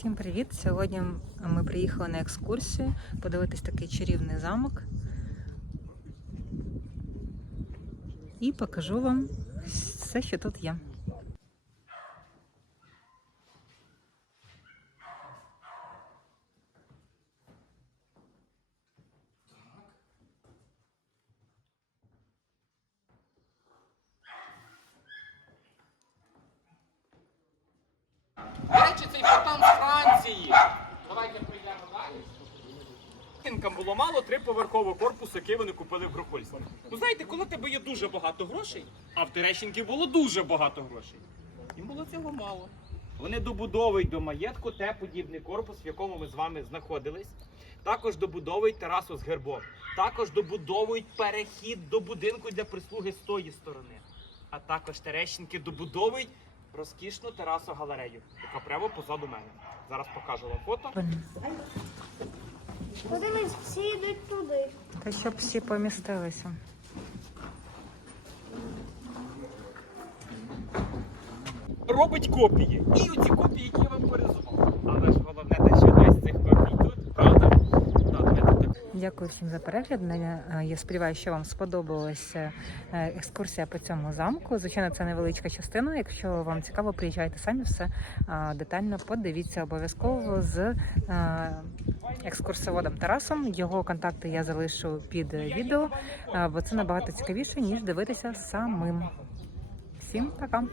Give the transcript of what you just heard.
Всім привіт! Сьогодні ми приїхали на екскурсію подивитись такий чарівний замок. І покажу вам все, що тут є. Речі, з Франції. Давайте прийдемо далі. Жінкам було мало триповерхового корпусу, який вони купили в Грохольську. Ну знаєте, коли тебе є дуже багато грошей, а в Терещенки було дуже багато грошей. Їм було цього мало. Вони добудовують до маєтку те подібний корпус, в якому ми з вами знаходились. Також добудовують терасу з гербом. Також добудовують перехід до будинку для прислуги з тої сторони. А також Терещенки добудовують розкішну терасу галерею, яка прямо позаду мене. Зараз покажу вам фото. Подивись, всі йдуть туди. Та щоб всі помістилися. Робить копії. І оці копії, які я вам перезував. Дякую всім за перегляд. Е, Я сподіваюся, що вам сподобалася е, екскурсія по цьому замку. Звичайно, це невеличка частина. Якщо вам цікаво, приїжджайте самі все е, детально подивіться обов'язково з екскурсоводом Тарасом. Його контакти я залишу під відео, бо це набагато цікавіше ніж дивитися самим. Всім пока!